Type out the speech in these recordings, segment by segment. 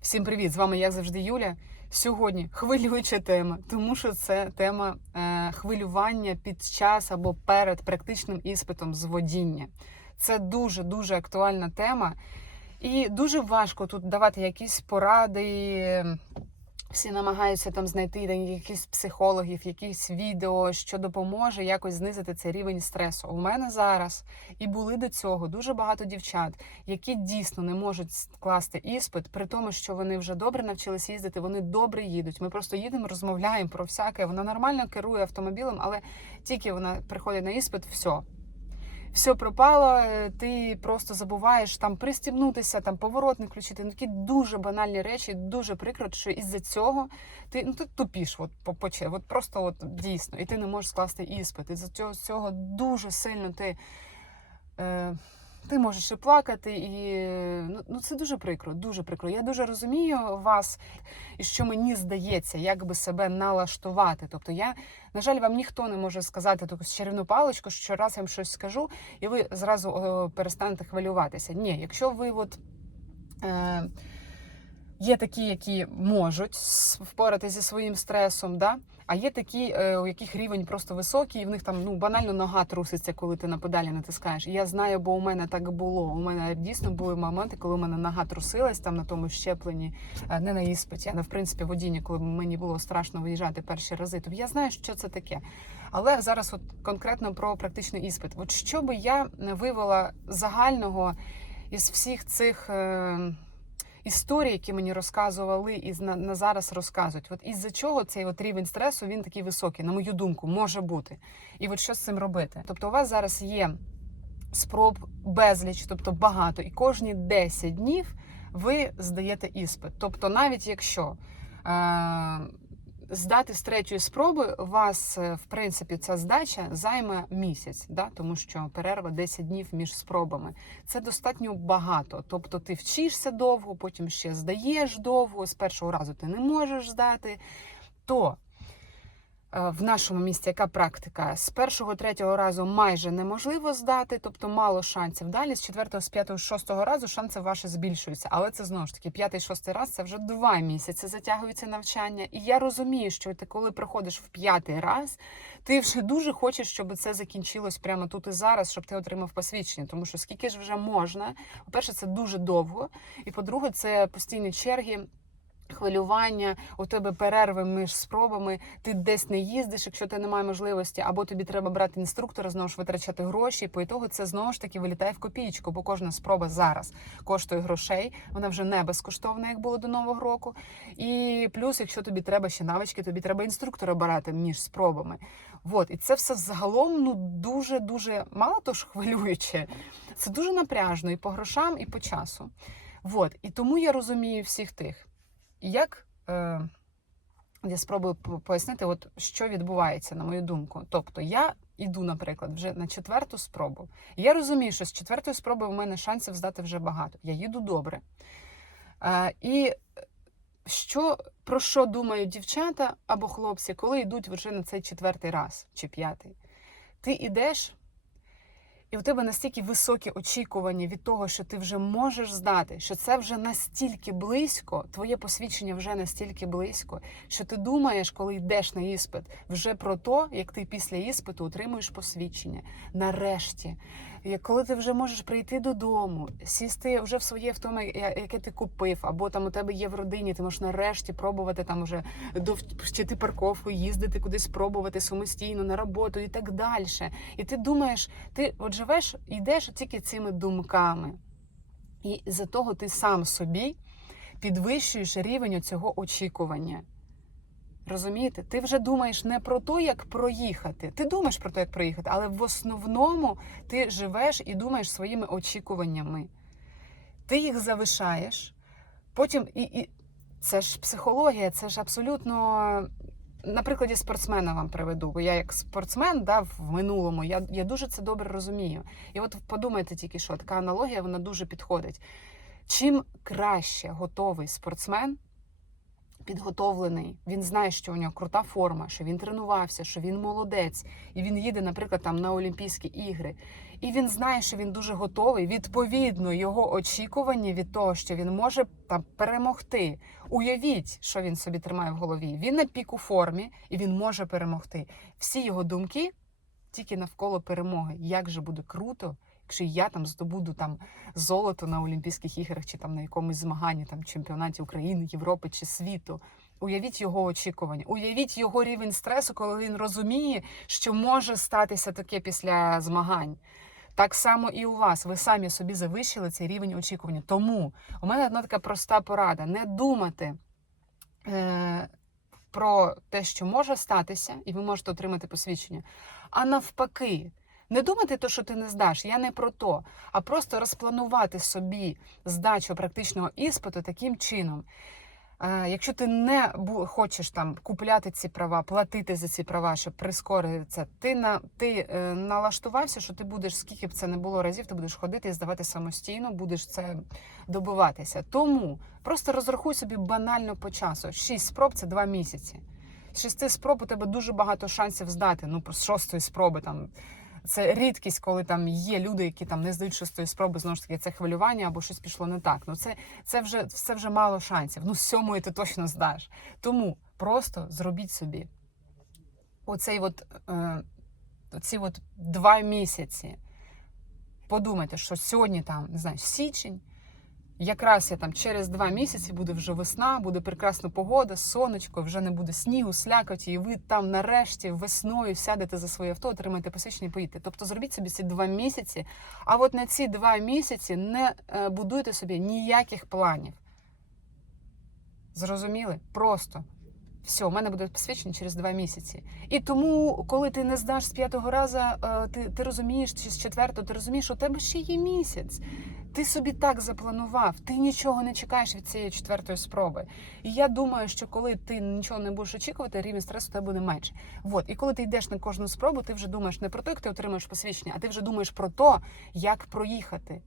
Всім привіт! З вами, як завжди, Юля. Сьогодні хвилююча тема, тому що це тема е, хвилювання під час або перед практичним іспитом з водіння. Це дуже дуже актуальна тема, і дуже важко тут давати якісь поради. Всі намагаються там знайти якихось психологів, якісь відео, що допоможе якось знизити цей рівень стресу. У мене зараз і були до цього дуже багато дівчат, які дійсно не можуть скласти іспит, при тому, що вони вже добре навчилися їздити, вони добре їдуть. Ми просто їдемо, розмовляємо про всяке. Вона нормально керує автомобілем, але тільки вона приходить на іспит, все. Все пропало, е, ти просто забуваєш там пристібнутися, там поворотник включити. Ну такі дуже банальні речі, дуже прикро, що із-за цього ти ну ти тупіш, от попоче. от просто от дійсно, і ти не можеш скласти іспит. І за цього, цього дуже сильно ти. Е, ти можеш і плакати, і ну, ну це дуже прикро, дуже прикро. Я дуже розумію вас, і що мені здається, як би себе налаштувати. Тобто, я, на жаль, вам ніхто не може сказати таку чарівну паличку, що раз я вам щось скажу, і ви зразу о, перестанете хвилюватися. Ні, якщо ви от. Е, Є такі, які можуть впоратися зі своїм стресом, да? А є такі, е, у яких рівень просто високий, і в них там ну банально нога труситься, коли ти на педалі натискаєш. Я знаю, бо у мене так було. У мене дійсно були моменти, коли у мене нога трусилась там на тому щепленні, е, не на іспиті, а в принципі водіння, коли мені було страшно виїжджати перші рази. Тобто я знаю, що це таке. Але зараз, от конкретно про практичний іспит, от що би я вивела загального із всіх цих. Історії, які мені розказували і на, на зараз розказують. От із-за чого цей от рівень стресу він такий високий, на мою думку, може бути. І от що з цим робити? Тобто, у вас зараз є спроб безліч, тобто багато, і кожні 10 днів ви здаєте іспит. Тобто, навіть якщо. Е- здати з третьої спроби вас, е, в принципі, ця здача займе місяць, да? тому що перерва 10 днів між спробами. Це достатньо багато. Тобто ти вчишся довго, потім ще здаєш довго, з першого разу ти не можеш здати. То в нашому місті яка практика? З першого, третього разу майже неможливо здати, тобто мало шансів. Далі з четвертого, з п'ятого, шостого разу шанси ваші збільшуються. Але це знову ж таки п'ятий, шостий раз це вже два місяці затягується навчання. І я розумію, що ти, коли приходиш в п'ятий раз, ти вже дуже хочеш, щоб це закінчилось прямо тут і зараз, щоб ти отримав посвідчення. Тому що скільки ж вже можна? По перше, це дуже довго, і по-друге, це постійні черги. Хвилювання, у тебе перерви між спробами, ти десь не їздиш, якщо ти не маєш можливості, або тобі треба брати інструктора, знову ж витрачати гроші. По ітогу це знову ж таки вилітає в копійку, бо кожна спроба зараз коштує грошей. Вона вже не безкоштовна, як було до нового року. І плюс, якщо тобі треба ще навички, тобі треба інструктора брати між спробами. От і це все загалом ну дуже дуже мало то ж хвилююче. Це дуже напряжно і по грошам, і по часу. От і тому я розумію всіх тих. Як е, я спробую пояснити, от що відбувається, на мою думку. Тобто, я йду, наприклад, вже на четверту спробу. Я розумію, що з четвертої спроби у мене шансів здати вже багато. Я їду добре. Е, і що, про що думають дівчата або хлопці, коли йдуть вже на цей четвертий раз чи п'ятий? Ти йдеш і у тебе настільки високі очікування від того, що ти вже можеш здати, що це вже настільки близько, твоє посвідчення вже настільки близько, що ти думаєш, коли йдеш на іспит, вже про те, як ти після іспиту отримуєш посвідчення. Нарешті, коли ти вже можеш прийти додому, сісти вже в своє втоме, яке ти купив, або там у тебе є в родині, ти можеш нарешті пробувати там уже довчити парковку, їздити кудись пробувати самостійно на роботу і так далі. І ти думаєш, ти от живеш, йдеш тільки цими думками. І за того ти сам собі підвищуєш рівень цього очікування. Розумієте? Ти вже думаєш не про те, як проїхати. Ти думаєш про те, як проїхати, але в основному ти живеш і думаєш своїми очікуваннями. Ти їх завишаєш, потім і, і це ж психологія, це ж абсолютно. На прикладі спортсмена вам приведу, бо я як спортсмен да, в минулому, я я дуже це добре розумію. І от подумайте тільки, що така аналогія вона дуже підходить. Чим краще готовий спортсмен, підготовлений, він знає, що у нього крута форма, що він тренувався, що він молодець, і він їде, наприклад, там на Олімпійські ігри. І він знає, що він дуже готовий. Відповідно, його очікування від того, що він може там перемогти. Уявіть, що він собі тримає в голові. Він на піку формі і він може перемогти. Всі його думки тільки навколо перемоги. Як же буде круто, якщо я там здобуду там золото на Олімпійських іграх чи там на якомусь змаганні, там чемпіонаті України, Європи чи світу. Уявіть його очікування, уявіть його рівень стресу, коли він розуміє, що може статися таке після змагань. Так само і у вас. Ви самі собі завищили цей рівень очікування. Тому у мене одна така проста порада: не думати е, про те, що може статися, і ви можете отримати посвідчення. А навпаки, не думати, то, що ти не здаш. Я не про то, а просто розпланувати собі здачу практичного іспиту таким чином. Якщо ти не хочеш там купляти ці права, платити за ці права, щоб прискорити це, ти на ти е, налаштувався, що ти будеш, скільки б це не було разів, ти будеш ходити і здавати самостійно, будеш це добиватися. Тому просто розрахуй собі банально по часу. Шість спроб це два місяці. З шести спроб у тебе дуже багато шансів здати. Ну, з шостої спроби там. Це рідкість, коли там є люди, які там не здають шостої спроби, знову ж таки, це хвилювання або щось пішло не так. Ну це, це вже це вже мало шансів. Ну, з сьомої ти точно здаш. Тому просто зробіть собі оцей от, е, оці от два місяці. Подумайте, що сьогодні там, не знаю, січень. Якраз я там через два місяці буде вже весна, буде прекрасна погода, сонечко, вже не буде снігу, слякоті, і ви там нарешті весною сядете за своє авто, отримаєте посвідчення і поїдете. Тобто зробіть собі ці два місяці, а от на ці два місяці не е, будуйте собі ніяких планів. Зрозуміли? Просто. Все, у мене буде посвідчення через два місяці. І тому, коли ти не здаш з п'ятого разу, е, ти, ти розумієш, чи з четвертого, ти розумієш, що у тебе ще є місяць. Ти собі так запланував, ти нічого не чекаєш від цієї четвертої спроби. І я думаю, що коли ти нічого не будеш очікувати, рівень стресу тебе буде менше. Вот. І коли ти йдеш на кожну спробу, ти вже думаєш не про те, як ти отримаєш посвідчення, а ти вже думаєш про те, як проїхати.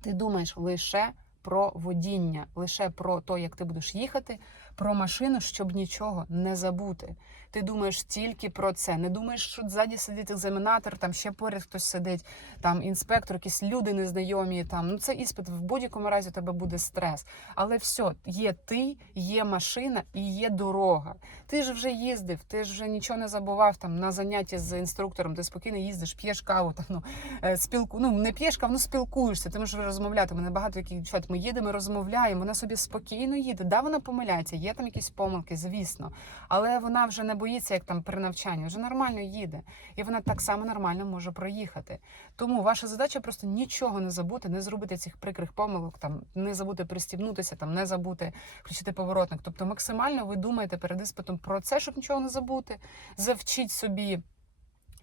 Ти думаєш лише про водіння, лише про те, як ти будеш їхати, про машину, щоб нічого не забути. Ти думаєш тільки про це. Не думаєш, що ззаді сидить екзаменатор, там ще поряд хтось сидить, там інспектор, якісь люди незнайомі. Там ну це іспит в будь-якому разі у тебе буде стрес. Але все, є ти, є машина і є дорога. Ти ж вже їздив, ти ж вже нічого не забував там на занятті з інструктором. Ти спокійно їздиш, п'єш каву, там ну е, спілку. Ну не п'єш каву, ну спілкуєшся. Ти можеш розмовляти. У Мене багато яких дівчат. Ми їдемо, розмовляємо. Вона собі спокійно їде. Да, вона помиляється, є там якісь помилки, звісно, але вона вже не боїться, як там при навчанні, вже нормально їде, і вона так само нормально може проїхати. Тому ваша задача просто нічого не забути, не зробити цих прикрих помилок, там не забути пристібнутися, там не забути включити поворотник. Тобто, максимально ви думаєте перед іспитом про це, щоб нічого не забути. Завчіть собі.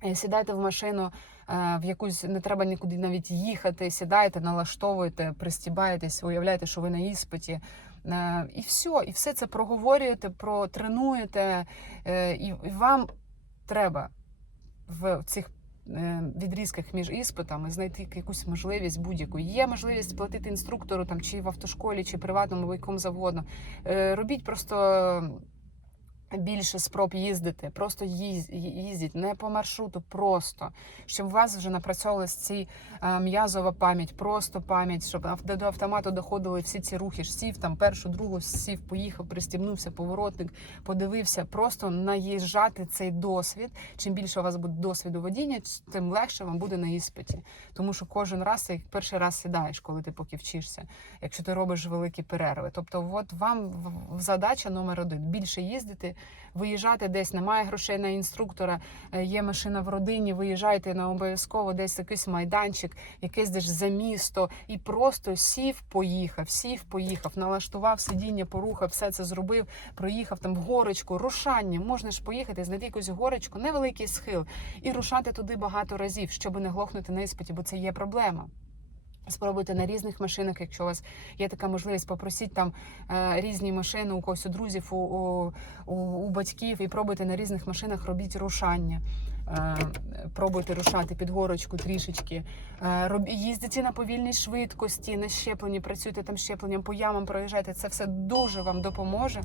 е, Сідайте в машину, е, в якусь не треба нікуди навіть їхати. Сідайте, налаштовуєте, пристібаєтесь, уявляєте, що ви на іспиті. Е, І все, і все це проговорюєте, протренуєте, е, і вам треба в цих е, відрізках між іспитами знайти якусь можливість будь-яку. Є можливість платити інструктору там чи в автошколі, чи приватному, в якому завгодно. Робіть просто. Більше спроб їздити, просто їз- їздіть, не по маршруту, просто щоб у вас вже напрацьовувалась ці е, м'язова пам'ять, просто пам'ять, щоб до автомату доходили всі ці рухи. Сів там першу, другу, сів, поїхав, пристібнувся, поворотник, подивився, просто наїжджати цей досвід. Чим більше у вас буде досвіду водіння, тим легше вам буде на іспиті. Тому що кожен раз як перший раз сідаєш, коли ти поки вчишся, якщо ти робиш великі перерви. Тобто, от вам задача номер один більше їздити, виїжджати десь. Немає грошей на інструктора, е, є машина в родині. Виїжджайте на обов'язково десь якийсь майданчик, якесь десь за місто, і просто сів, поїхав, сів, поїхав, налаштував сидіння, порухав, все це зробив, проїхав там в горочку, рушання. Можна ж поїхати, знайти якусь горочку, невеликий схил, і рушати туди багато разів, щоб не глохнути на іспиті, бо це є проблема. Спробуйте на різних машинах, якщо у вас є така можливість, попросіть там е, різні машини у когось у друзів, у, у, у, батьків, і пробуйте на різних машинах, робіть рушання. Е, пробуйте рушати під горочку трішечки. Е, їздите на повільній швидкості, на щепленні, працюйте там щепленням, по ямам проїжджайте. Це все дуже вам допоможе.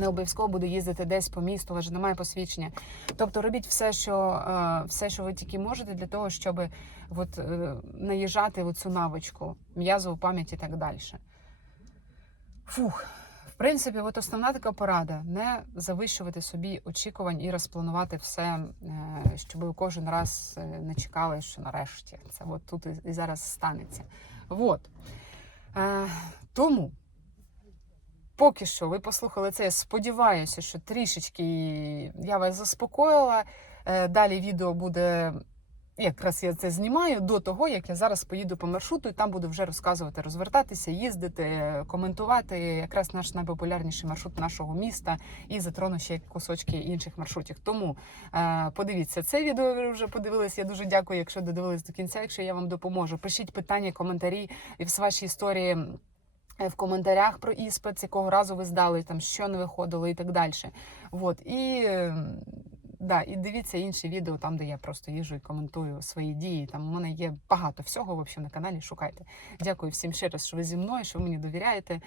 Не обов'язково буду їздити десь по місту, у вас же немає посвідчення. Тобто робіть все, що, е, все, що ви тільки можете, для того, щоб от, е, наїжджати цю навичку, м'язову пам'ять і так далі. Фух. В принципі, от основна така порада: не завищувати собі очікувань і розпланувати все, е, щоб ви кожен раз е, не чекали, що нарешті це от тут і- зараз станеться. От. Е, Тому поки що ви послухали це. Я сподіваюся, що трішечки я вас заспокоїла. Е, Далі відео буде. Якраз я це знімаю до того, як я зараз поїду по маршруту, і там буду вже розказувати, розвертатися, їздити, коментувати якраз наш найпопулярніший маршрут нашого міста і затрону ще кусочки інших маршрутів. Тому е, подивіться це відео. Ви вже подивились. Я дуже дякую, якщо додивились до кінця. Якщо я вам допоможу, пишіть питання, коментарі і в ваші історії в коментарях про іспит, з якого разу ви здали, там що не виходило і так далі. От і. е, Да, і дивіться інші відео там, де я просто їжу і коментую свої дії. Там у мене є багато всього в на каналі. Шукайте. Дякую всім ще раз, що ви зі мною, що ви мені довіряєте.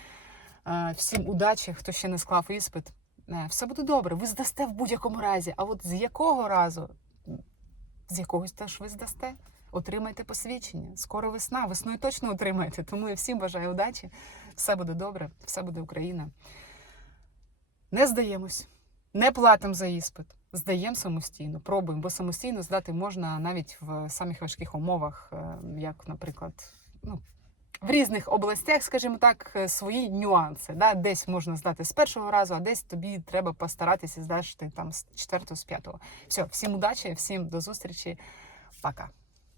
Е, Всім удачі, хто ще не склав іспит. Е, Все буде добре. Ви здасте в будь-якому разі. А от з якого разу? З якогось теж ви здасте. Отримайте посвідчення. Скоро весна. Весною точно отримаєте. Тому я всім бажаю удачі. Все буде добре, все буде Україна. Не здаємось, не платимо за іспит. Здаємо самостійно, пробуємо, бо самостійно здати можна навіть в самих важких умовах, е, як, наприклад, ну, в різних областях, скажімо так, е, свої нюанси. Да? Десь можна здати з першого разу, а десь тобі треба постаратися здати там з четвертого, з п'ятого. Все, всім удачі, всім до зустрічі. Пока.